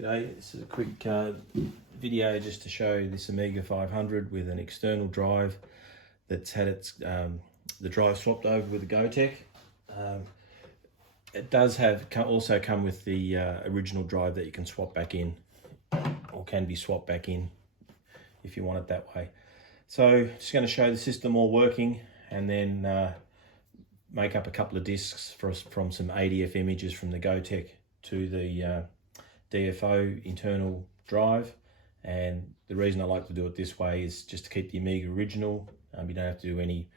G'day, this is a quick video just to show this Amiga 500 with an external drive that's had its the drive swapped over with the Gotek. It does also come with the original drive that you can swap back in, or can be swapped back in if you want it that way. So just going to show the system all working, and then make up a couple of discs from some ADF images from the Gotek to the DFO internal drive. And the reason I like to do it this way is just to keep the Amiga original. You don't have to do any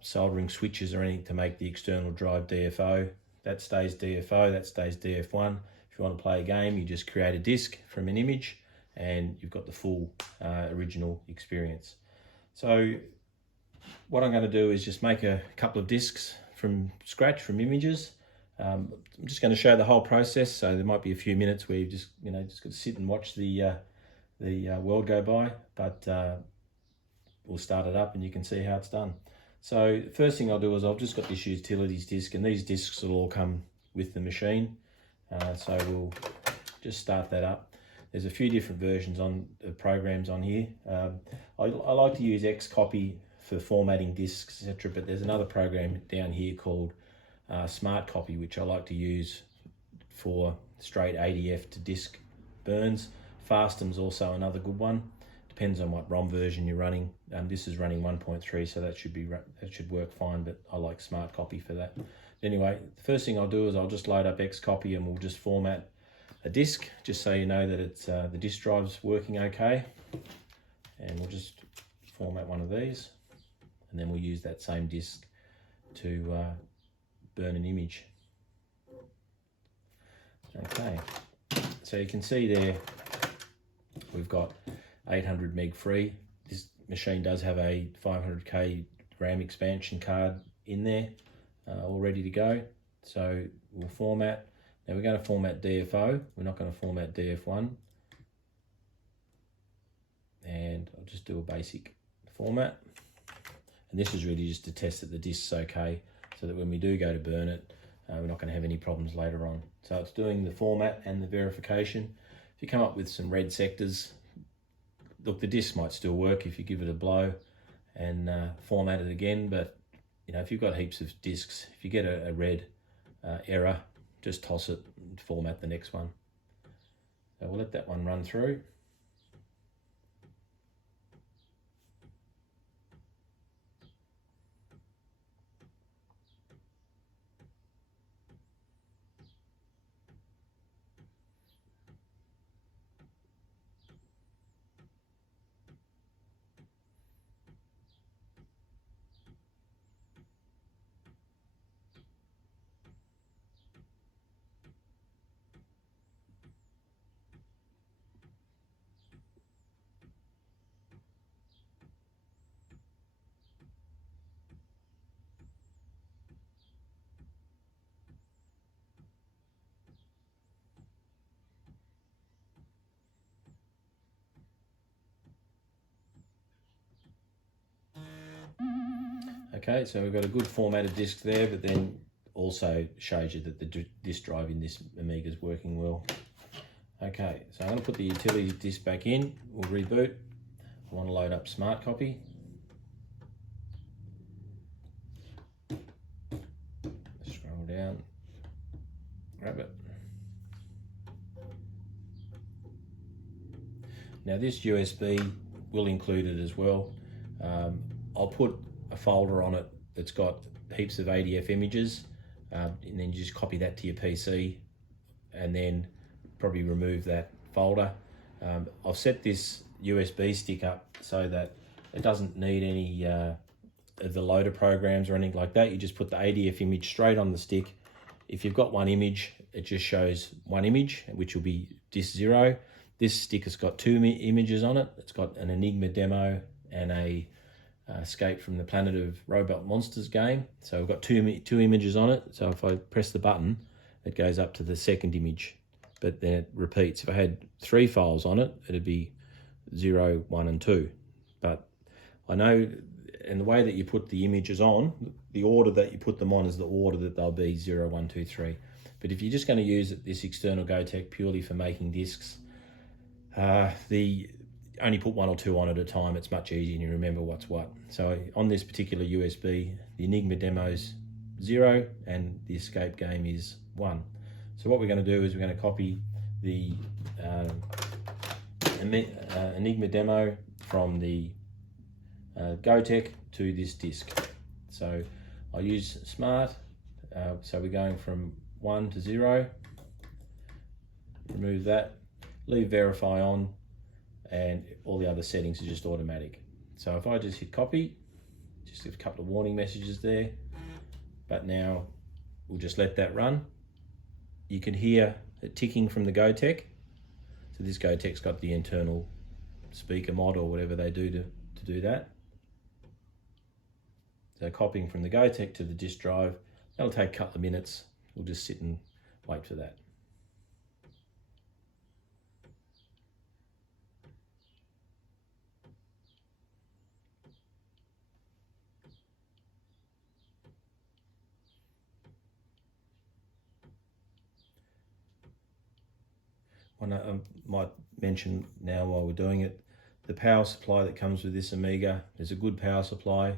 soldering switches or anything to make the external drive DFO. That stays DFO, that stays DF1. If you want to play a game, you just create a disc from an image and you've got the full original experience. So what I'm going to do is just make a couple of discs from scratch, from images. I'm just going to show the whole process, so there might be a few minutes where you've just got to sit and watch the world go by, but we'll start it up and you can see how it's done. So the first thing I'll do is I've just got this utilities disc, and these discs will all come with the machine. So we'll just start that up. There's a few different versions on the programs on here. I like to use Xcopy for formatting discs, etc. But there's another program down here called Smart Copy, which I like to use for straight ADF to disk burns. Fastem's also another good one. Depends on what ROM version you're running. This is running 1.3, so that should work fine. But I like Smart Copy for that. Anyway, the first thing I'll do is I'll just load up Xcopy and we'll just format a disk, just so you know that it's the disk drive's working okay. And we'll just format one of these, and then we'll use that same disk to burn an image. Okay, so you can see there we've got 800 meg free. This machine does have a 500k RAM expansion card in there, all ready to go. So we'll format. Now we're going to format DFO, we're not going to format DF1. And I'll just do a basic format. And this is really just to test that the disk's okay, so that when we do go to burn it, we're not going to have any problems later on. So it's doing the format and the verification. If you come up with some red sectors, look, the disk might still work if you give it a blow and format it again. But if you've got heaps of disks, if you get a red error, just toss it and format the next one. So we'll let that one run through. Okay, so we've got a good formatted disk there, but then also shows you that the disk drive in this Amiga is working well. Okay, so I'm going to put the utility disk back in. We'll reboot. I want to load up Smart Copy. Scroll down, grab it. Now this USB will include it as well. I'll put a folder on it that's got heaps of ADF images, and then you just copy that to your PC and then probably remove that folder. I've set this USB stick up so that it doesn't need any of the loader programs or anything like that. You just put the ADF image straight on the stick. If you've got one image, it just shows one image, which will be disk 0. This stick has got two images on it. It's got an Enigma demo and a Escape from the Planet of Robot Monsters game. So we've got two images on it. So if I press the button, it goes up to the second image, but then it repeats. If I had 3 files on it, it'd be 0, 1, and 2. But I know, and the way that you put the images on, the order that you put them on is the order that they'll be 0, 1, 2, 3. But if you're just going to use this external Gotek purely for making discs, only put 1 or 2 on at a time. It's much easier and you remember what's what. So on this particular USB, the Enigma demo's 0 and the escape game is 1. So what we're going to do is we're going to copy the Enigma demo from the Gotek to this disk. So I use Smart, so we're going from 1 to 0, remove that, leave verify on, and all the other settings are just automatic. So if I just hit copy, just give a couple of warning messages there, but now we'll just let that run. You can hear it ticking from the Gotek. So this Gotek's got the internal speaker mod or whatever they do to do that. So copying from the Gotek to the disk drive, that'll take a couple of minutes. We'll just sit and wait for that. I might mention now while we're doing it, the power supply that comes with this Amiga is a good power supply.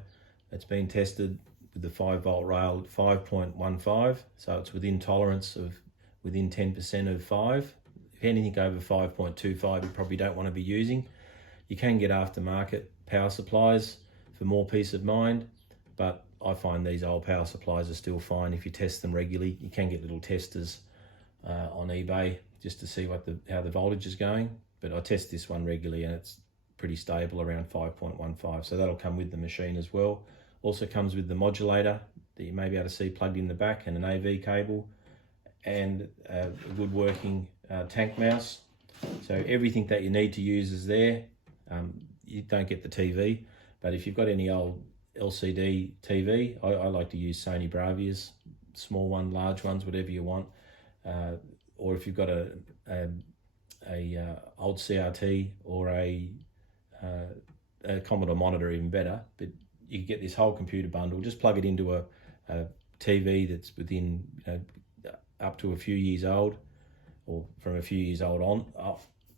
It's been tested with the 5-volt rail at 5.15, so it's within tolerance of within 10% of 5. If anything over 5.25 you probably don't want to be using. You can get aftermarket power supplies for more peace of mind, but I find these old power supplies are still fine if you test them regularly. You can get little testers on eBay just to see how the voltage is going, but I test this one regularly and it's pretty stable around 5.15, so that'll come with the machine as well. Also comes with the modulator that you may be able to see plugged in the back, and an AV cable, and a good working tank mouse. So everything that you need to use is there. You don't get the TV, but if you've got any old LCD TV, I like to use Sony Bravias, small one, large ones, whatever you want. Or if you've got a old CRT or a Commodore monitor, even better. But you can get this whole computer bundle. Just plug it into a TV that's within up to a few years old, or from a few years old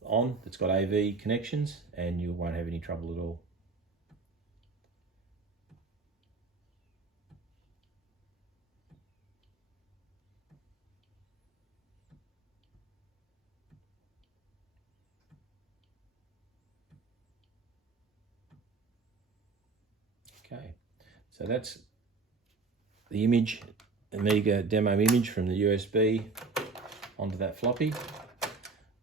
on that's got AV connections, and you won't have any trouble at all. Okay, so that's the image, Amiga demo image from the USB onto that floppy.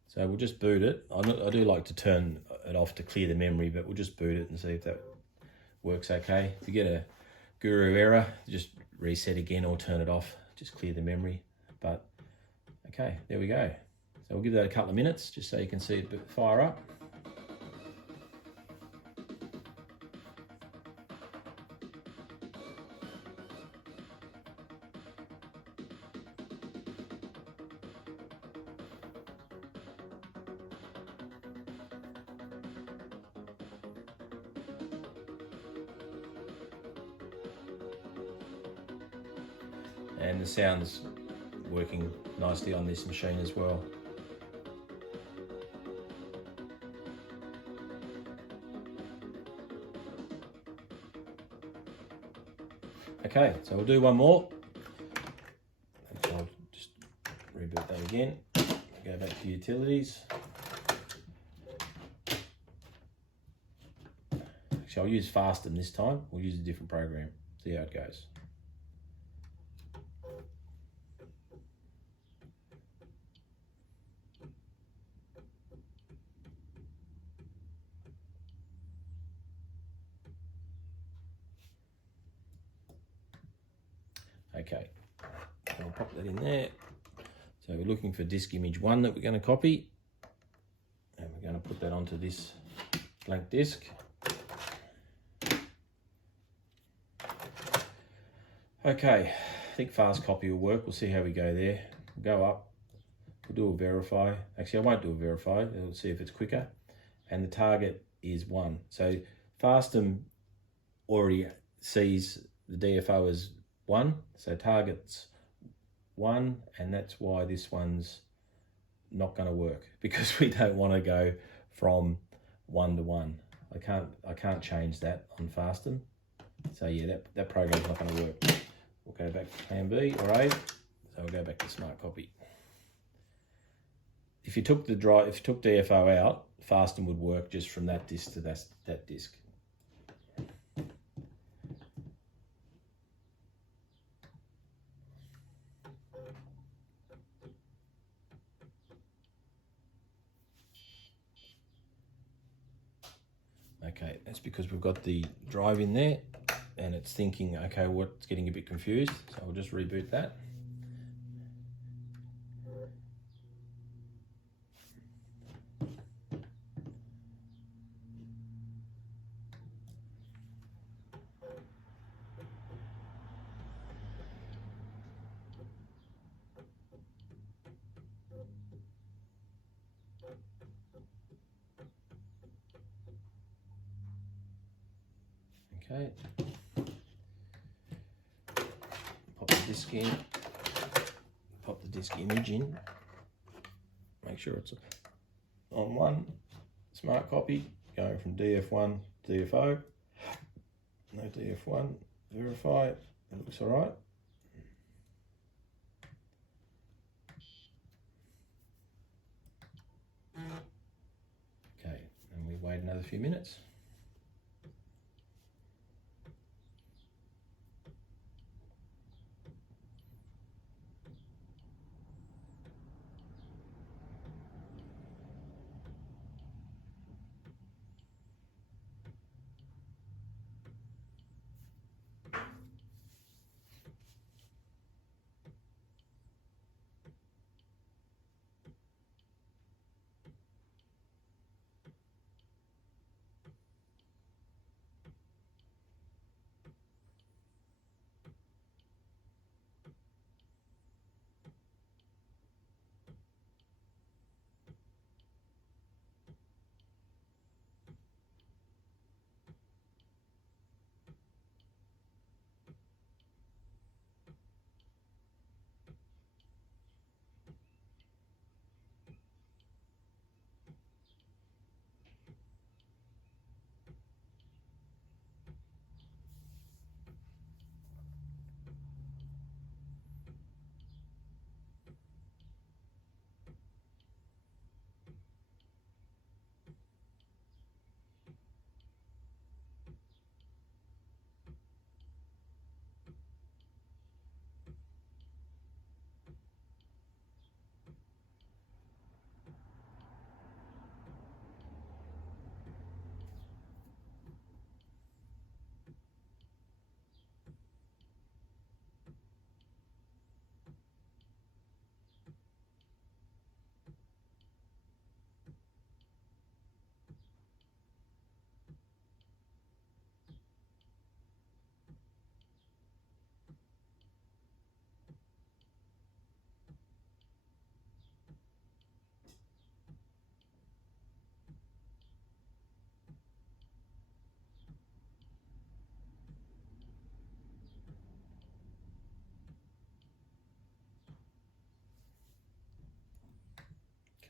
So we'll just boot it. I do like to turn it off to clear the memory, but we'll just boot it and see if that works okay. If you get a guru error, just reset again or turn it off, just clear the memory. But okay, there we go. So we'll give that a couple of minutes just so you can see it fire up. And the sound's working nicely on this machine as well. Okay, so we'll do one more. I'll just reboot that again. Go back to utilities. Actually, I'll use Fastum this time. We'll use a different program. See how it goes. Okay, I'll pop that in there. So we're looking for disk image 1 that we're going to copy, and we're going to put that onto this blank disk. Okay, I think fast copy will work. We'll see how we go there. We'll go up, we'll do a verify. Actually, I won't do a verify. We'll see if it's quicker. And the target is 1. So Fastum already sees the DFO as 1, so target's 1, and that's why this one's not going to work, because we don't want to go from 1 to 1. I can't change that on Fasten. So yeah, that program's not going to work. We'll go back to plan B or A. So we'll go back to Smart Copy. If you took DFO out, Fasten would work just from that disc to that disc. Okay, that's because we've got the drive in there and it's thinking, okay, it's getting a bit confused. So we'll just reboot that. Okay. Pop the disc in. Pop the disc image in. Make sure it's on 1. Smart Copy, going from DF1 to DFO. No DF1. Verify. It looks all right. Okay, and we wait another few minutes.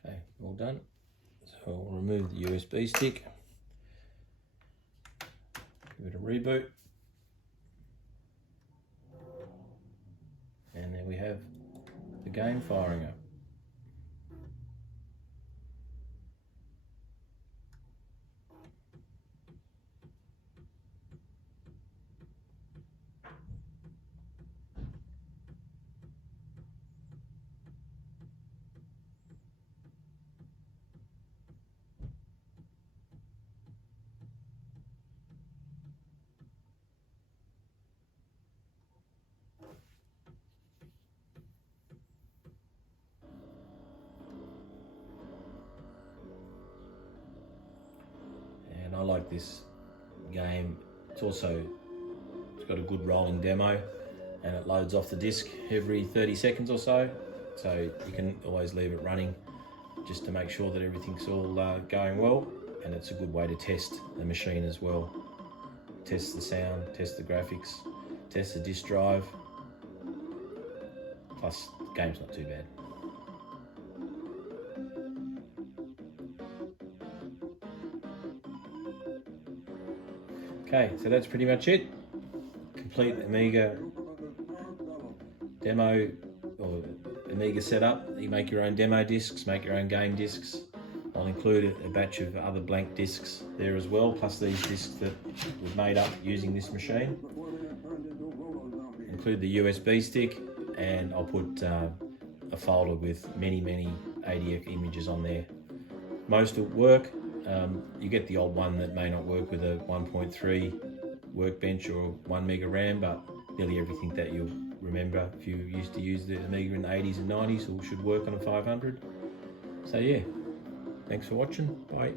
Okay, all done. So we'll remove the USB stick, give it a reboot, and there we have the game firing up. I like this game. It's got a good rolling demo, and it loads off the disc every 30 seconds or so. So you can always leave it running just to make sure that everything's all going well. And it's a good way to test the machine as well. Test the sound, test the graphics, test the disk drive. Plus, the game's not too bad. Okay, so that's pretty much it. Complete Amiga demo or Amiga setup. You make your own demo discs, make your own game discs. I'll include a batch of other blank discs there as well, plus these discs that were made up using this machine. Include the USB stick, and I'll put a folder with many ADF images on there. Most will work. You get the old one that may not work with a 1.3 workbench or 1 mega RAM, but nearly everything that you'll remember if you used to use the Amiga in the 80s and 90s should work on a 500. So yeah, thanks for watching. Bye.